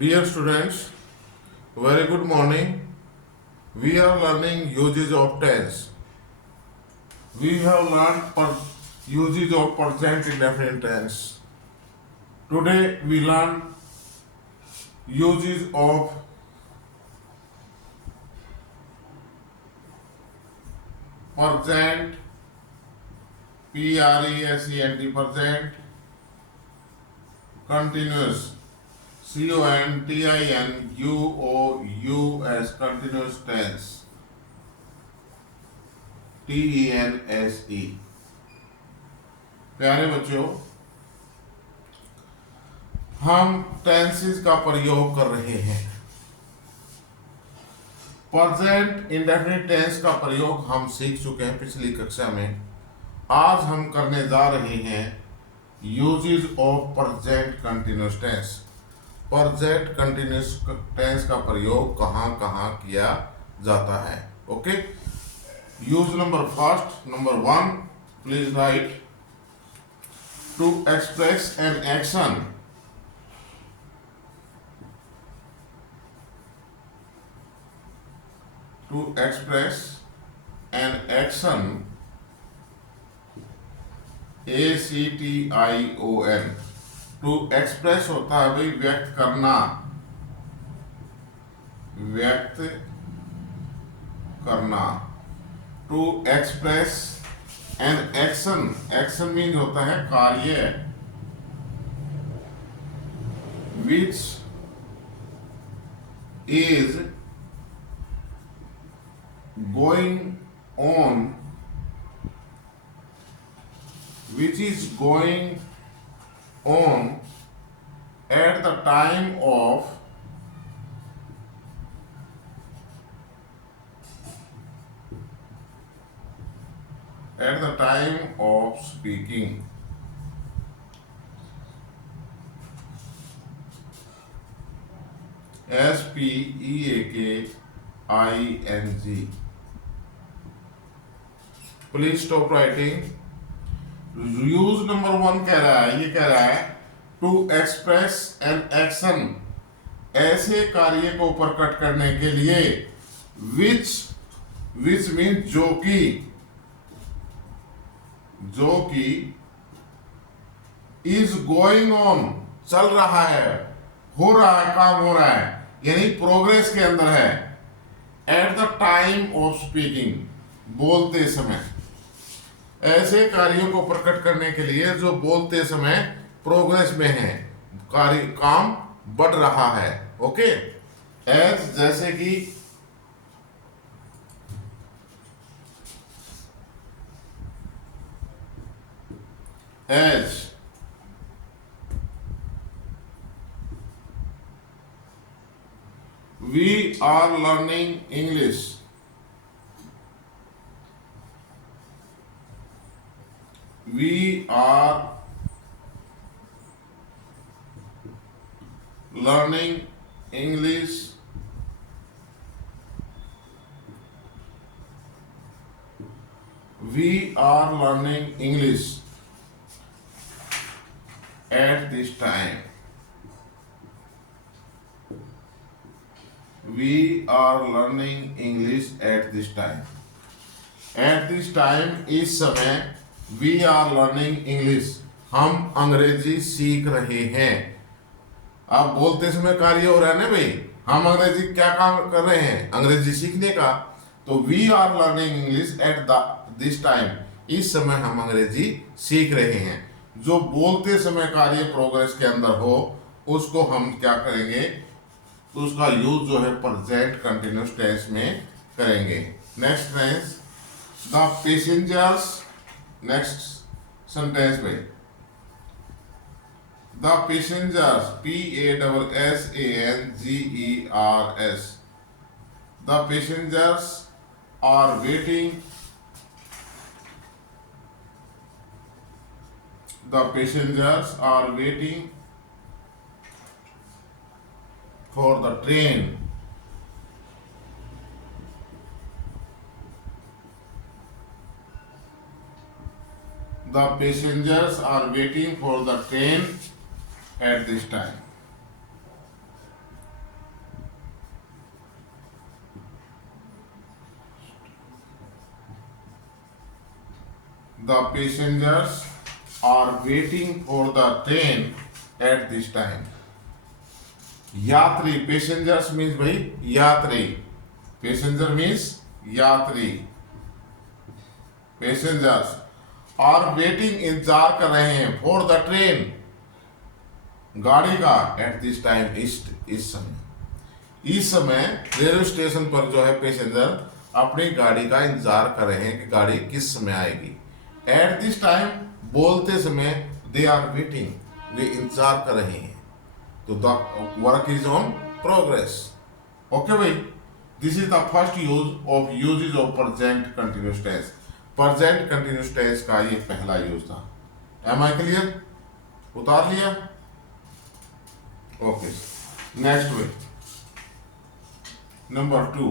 Dear students, very good morning. We are learning usage of tense. We have learned usage of present indefinite tense. Today we learn uses of present, present, present, continuous, continuous, continuous tense, tense. प्यारे बच्चों, हम tenses का प्रयोग कर रहे हैं। Present indefinite tense का प्रयोग हम सीख चुके हैं पिछली कक्षा में। आज हम करने जा रहे हैं uses of present continuous tense. Present continuous tense का प्रयोग कहाँ कहाँ किया जाता है। Okay, use number first, number 1, please write. To express an action, to express an action, ACTION। to express होता है भाई व्यक्त करना, व्यक्त करना। to express an action, action means होता है कार्य, which is going on, which is going on at the time of speaking। SPEAKING। Please stop writing. Use number 1 कह रहा है, ये कह रहा है टू एक्सप्रेस एन एक्शन, ऐसे कार्य को प्रकट करने के लिए, विच मीन जो कि इज गोइंग ऑन, चल रहा है, हो रहा है, काम हो रहा है, यानी प्रोग्रेस के अंदर है। At the time of speaking, बोलते समय। ऐसे कार्यों को प्रकट करने के लिए जो बोलते समय प्रोग्रेस में है, कार्य काम बढ़ रहा है। ओके, एज जैसे कि as, we are learning English, we are learning English we are learning English at this time, we are learning English at this time। at this time, इस समय, वी आर लर्निंग इंग्लिश, हम अंग्रेजी सीख रहे हैं। आप बोलते समय कार्य हो रहा है ना भाई, हम अंग्रेजी क्या काम कर रहे हैं, अंग्रेजी सीखने का। तो we are learning English at this time, इस समय हम अंग्रेजी सीख रहे हैं। जो बोलते समय कार्य प्रोग्रेस के अंदर हो, उसको हम क्या करेंगे, तो उसका यूज जो है प्रेजेंट कंटिन्यूअस टेंस में करेंगे। Next tense, the passengers, next sentence में, the passengers, PASSANGERS, the passengers are waiting, the passengers are waiting for the train. The passengers are waiting for the train at this time। the passengers are waiting for the train at this time. यात्री, passengers means भाई यात्री, passenger means यात्री, passengers are waiting, इंतजार कर रहे हैं, for the train, गाड़ी का, एट दिस टाइम, इस समय रेलवे स्टेशन पर जो है पैसेंजर अपनी गाड़ी का इंतजार कर रहे हैं कि गाड़ी किस समय आएगी। एट दिस टाइम बोलते समय दे आर वेटिंग, वे इंतजार कर रहे हैं, तो the work is on progress. Okay भाई, this is the first usage of present continuous tense. Present continuous tense का ये पहला यूज था। Am I clear? उतार लिया? Okay, next way, number 2,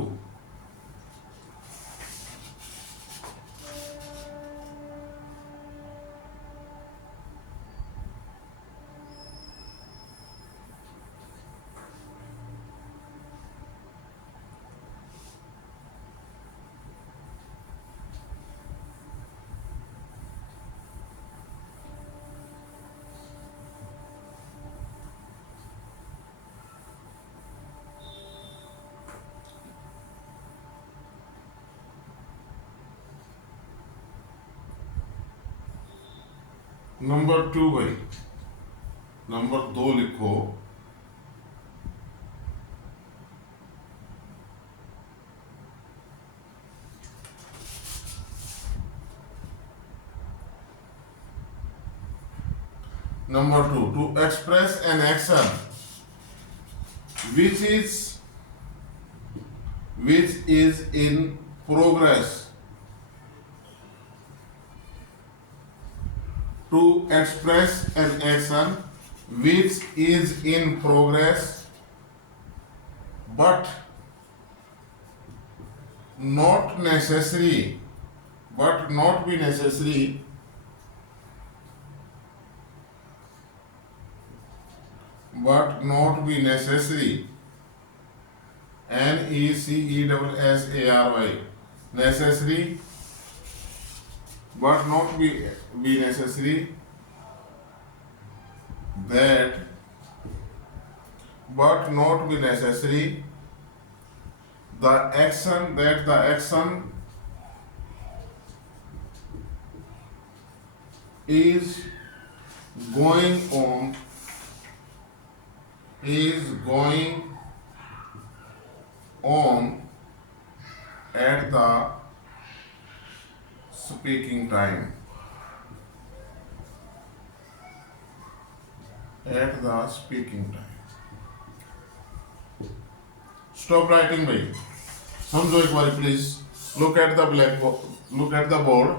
number 2 भाई, नंबर 2 लिखो। Number 2, to express an action which is in progress, to express an action which is in progress but not be necessary necessary, necessary, but not be necessary, that the action is going on at the speaking time, Stop writing भाई, समझो एक बार please. Look at the board.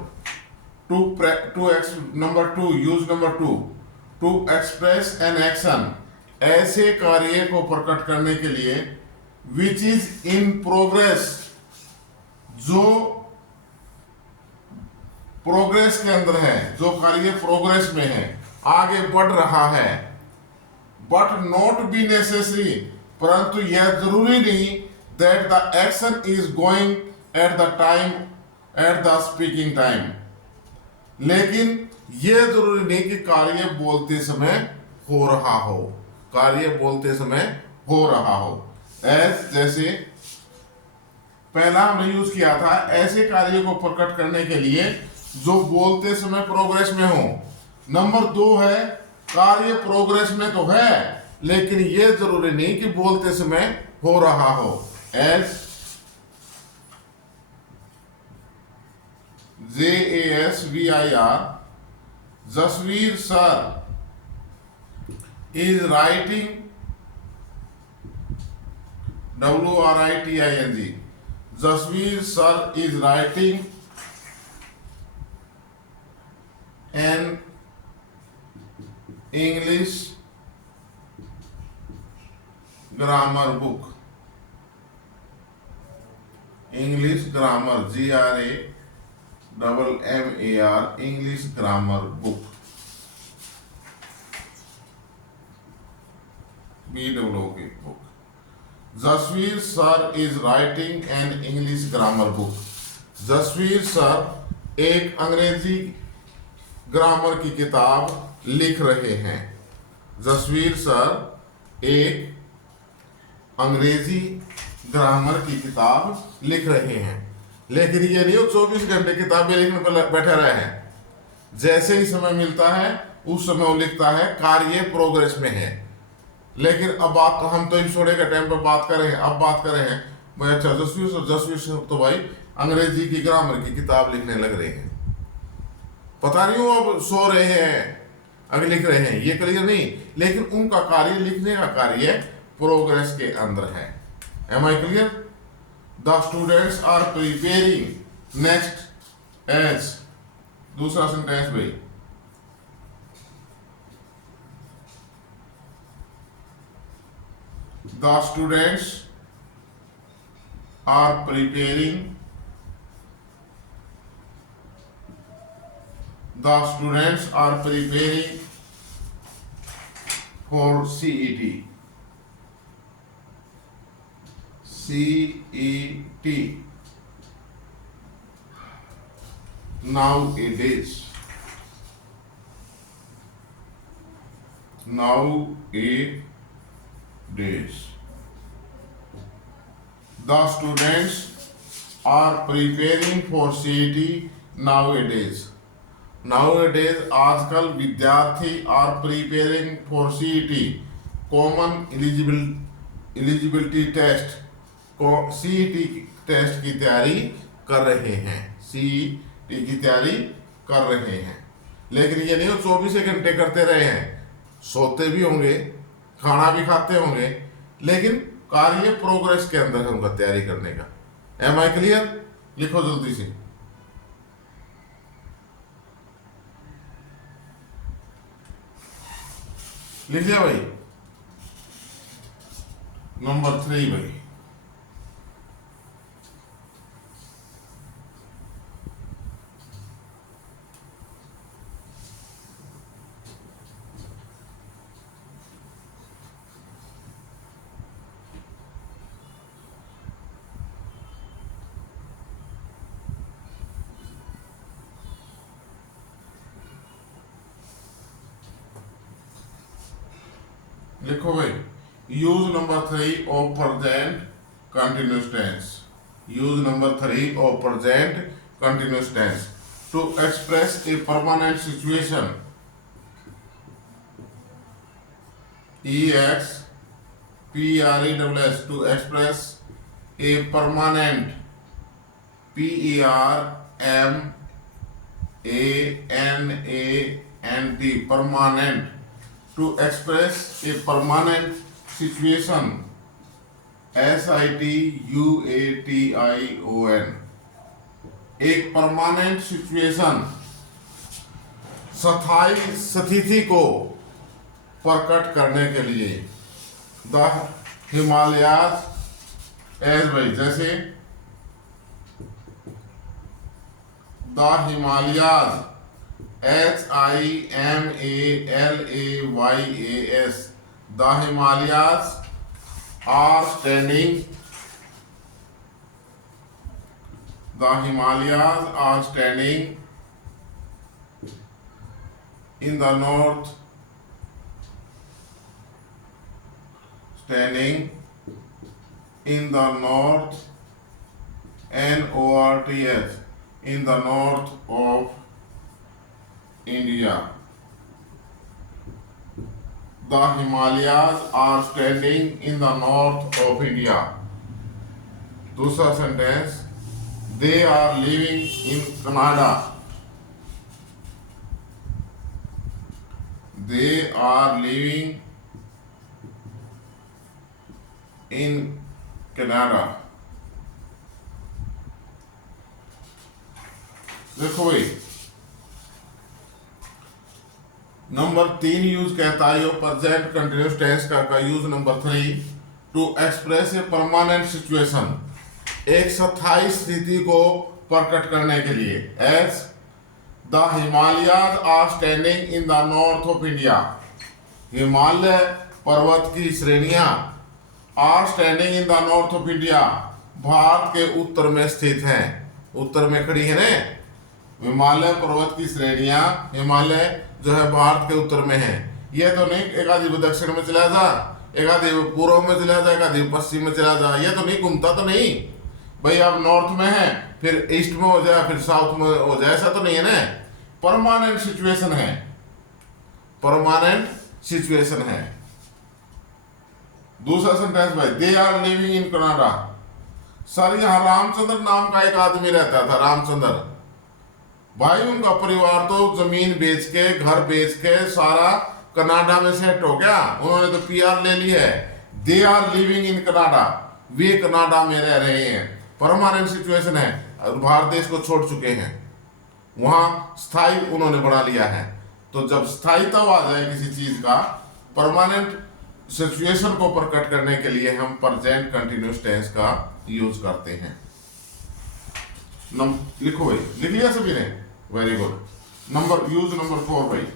Number 2, use number 2, to express an action, ऐसे कार्य को प्रकट करने के लिए, which is in progress, जो प्रोग्रेस के अंदर है, जो कार्य प्रोग्रेस में है, आगे बढ़ रहा है, बट नॉट बी नेसेसरी, परंतु यह जरूरी नहीं, that the action is going at the speaking time, लेकिन यह जरूरी नहीं कि कार्य बोलते समय हो रहा हो, जैसे पहला हमने यूज किया था, ऐसे कार्य को प्रकट करने के लिए जो बोलते समय प्रोग्रेस में हो। नंबर 2 है, कार्य प्रोग्रेस में तो है, लेकिन यह जरूरी नहीं कि बोलते समय हो रहा हो। As JASVIR, Jasvir sir is writing, WRITING, Jasvir sir is writing an English grammar book, English grammar, GRAMMAR, English grammar book, BOOK book. Jasveer sir is writing an English grammar book. Jasveer sir एक अंग्रेजी grammar की किताब लिख रहे हैं। Jasvir sir एक अंग्रेजी grammar की किताब लिख रहे हैं। लेकिन ये नहीं 24 घंटे किताबें लिखने पर बैठे रहे हैं। जैसे ही समय मिलता है उस समय वो लिखता है, कार्य प्रोग्रेस में है। लेकिन अब बात हम तो एपिसोड के टाइम पर बात कर रहे हैं, अब बात कर रहे हैं भाई अच्छा जसवीर सर तो भाई अंग्रेजी की ग्रामर की किताब लिखने लग रहे हैं। पता नहीं वो अब सो रहे हैं अगर लिख रहे हैं, ये क्लियर नहीं। लेकिन उनका कार्य, लिखने का कार्य प्रोग्रेस के अंदर है। Am I clear? The students are preparing next as, दूसरा सेंटेंस भाई, the students are preparing for CET nowadays. The students are preparing for CET nowadays. Nowadays आजकल विद्यार्थी are preparing for CET Common Eligibility Test को CET test की तैयारी कर रहे हैं। CET की तैयारी कर रहे हैं। लेकिन ये नहीं हो 24 घंटे करते रहे हैं, सोते भी होंगे, खाना भी खाते होंगे, लेकिन कार्य प्रोग्रेस के अंदर है उनका तैयारी करने का। Am I clear? लिखो जल्दी से। लिख लिया भाई? नंबर 3 भाई, लिखो भाई। Use number 3 of present continuous tense. Use number 3 of present continuous tense to express a permanent situation. EXPRESS to express a permanent PERMANANT permanent to express a permanent situation SITUATION एक permanent situation स्थायी स्थिति को प्रकट करने के लिए the Himalayas as भाई जैसे the Himalayas HIMALAYAS the Himalayas are standing in the north NORTH in the north of India. The Himalayas are standing in the north of India. दूसरा sentence, they are living in Canada. They are living in Canada. देखो भाई, number 3 use कहता है present continuous tense का use number 3 to express a permanent situation एक स्थायी स्थिति को प्रकट करने के लिए। As the Himalayas are standing in the north of India. Himalaya पर्वत की श्रेणियां are standing in the north of India Bharat के उत्तर में स्थित हैं। उत्तर में खड़ी है ना, हिमालय पर्वत की श्रेणियां, हिमालय जो है भारत के उत्तर में है। ये तो नहीं एक आदि दक्षिण में चला जा, एक आदि पूर्व में चला जा, एक आदि पश्चिम में चला जा, ये तो नहीं घूमता तो नहीं भाई। अब नॉर्थ में है फिर ईस्ट में हो जाए फिर साउथ में हो जाए, ऐसा तो नहीं है ना। परमानेंट सिचुएशन है, परमानेंट सिचुएशन है। दूसरा सेंटेंस भाई, they are living in Canada. Sir यहाँ रामचंद्र नाम का एक आदमी रहता था, रामचंद्र भाई। उनका परिवार तो जमीन बेच के घर बेच के सारा कनाडा में सेट हो गया, उन्होंने तो पीआर ले ली है। They are living in Canada, वे कनाडा में रह रहे हैं। परमानेंट सिचुएशन है, भारत देश को छोड़ चुके हैं, वहां स्थायी उन्होंने बना लिया है। तो जब स्थायित्व आ जाए किसी चीज का, परमानेंट सिचुएशन को प्रकट करने के लिए हम प्रेजेंट कंटिन्यूअस टेंस का यूज करते हैं। लिखो भाई, लिख लिया सभी ने, वेरी गुड। यूज नंबर 4 भाई।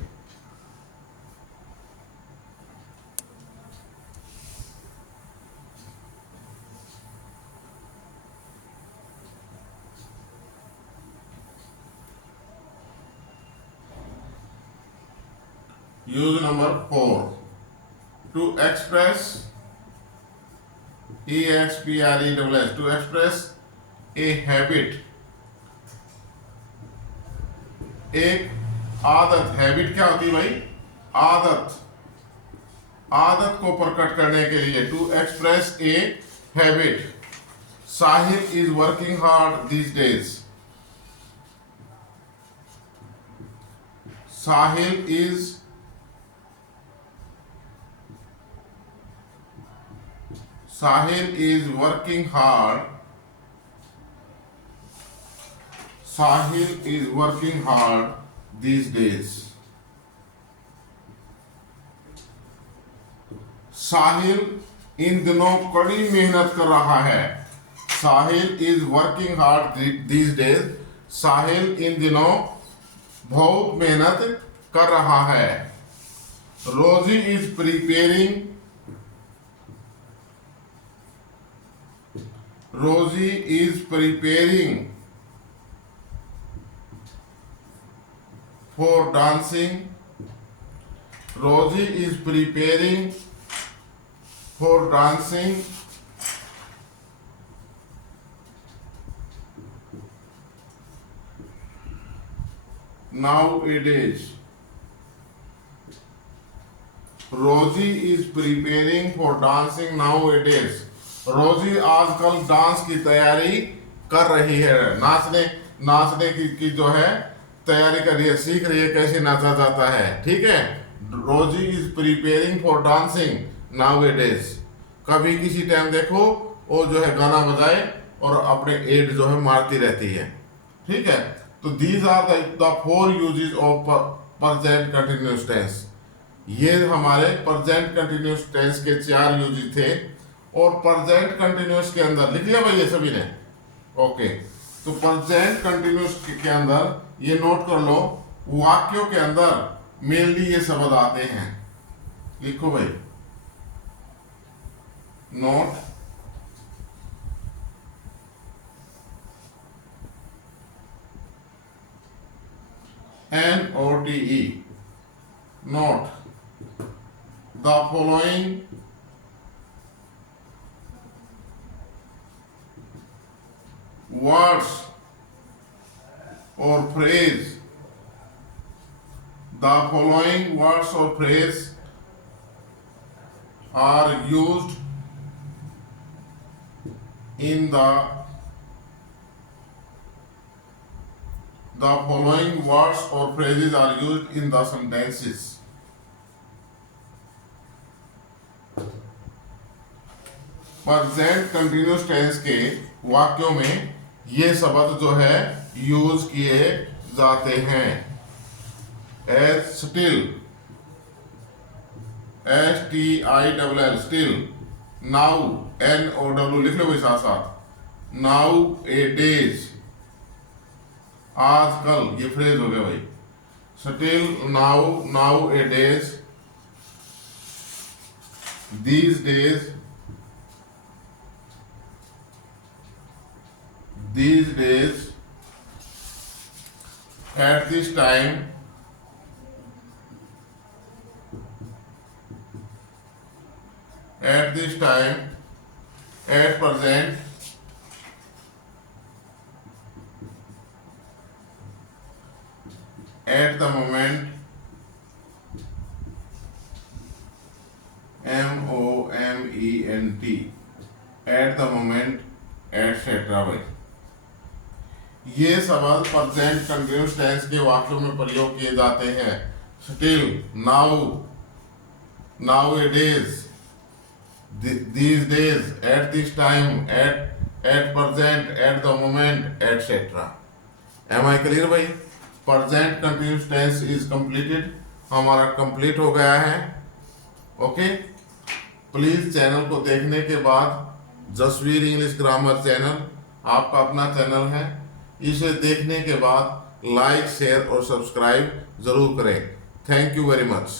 यूज नंबर 4, टू एक्सप्रेस, EXPRESS, to express a habit, एक आदत। हैबिट क्या होती है भाई? आदत। आदत को प्रकट करने के लिए, to express a habit. Sahil is working hard these days. Sahil is working hard. Sahil is working hard these days. Sahil इन दिनों कड़ी मेहनत कर रहा है। Sahil is working hard these days. Sahil इन दिनों बहुत मेहनत कर रहा है। Rosie is preparing, Rosie is preparing for dancing. Rosie is preparing for dancing nowadays. Rosie is preparing for dancing nowadays. रोजी आजकल डांस की तैयारी कर रही है, नाचने की जो है तैयारी कर रही है, सीख रही है कैसे नाचा जाता है। ठीक है, Rosie is preparing for dancing नाउएडेज। कभी किसी टाइम देखो वो जो है गाना बजाए और अपने एड जो है मारती रहती है। ठीक है, तो these are the 4 uses of present continuous tense. ये हमारे प्रेजेंट कंटिन्यूअस टेंस के 4 यूजेस थे। और प्रेजेंट कंटिन्यूअस के अंदर लिख लिया भाई ये सभी ने? ओके, तो प्रेजेंट कंटिन्यूअस के अंदर ये नोट कर लो, वाक्यों के अंदर मेनली ये शब्द आते हैं। लिखो भाई, note NOTE, note the following words or phrase. The following words or phrase are used in the following words or phrases are used in the sentences. Present continuous tense के वाक्यों में ये शब्द जो है यूज किए जाते हैं। As still, STILL, still. Now, NOW, लिख लो भाई साथ साथ। नाउ ए डेज, आजकल, ये फ्रेज हो गया भाई। Still, now A days, these days, at this time, at this time, at present, at the moment, moment, at the moment, etc. भाई ये शब्द प्रेजेंट कंटिन्यूअस टेंस के वाक्यों में प्रयोग किए जाते हैं। Still, now, nowadays, these days, at this time, at present, at the moment, etc. Am I clear भाई? Present continuous tense is completed. हमारा कंप्लीट हो गया है। ओके, प्लीज चैनल को देखने के बाद जसवीर इंग्लिश ग्रामर चैनल आपका अपना चैनल है, इसे देखने के बाद लाइक, शेयर और सब्सक्राइब जरूर करें। Thank you very much.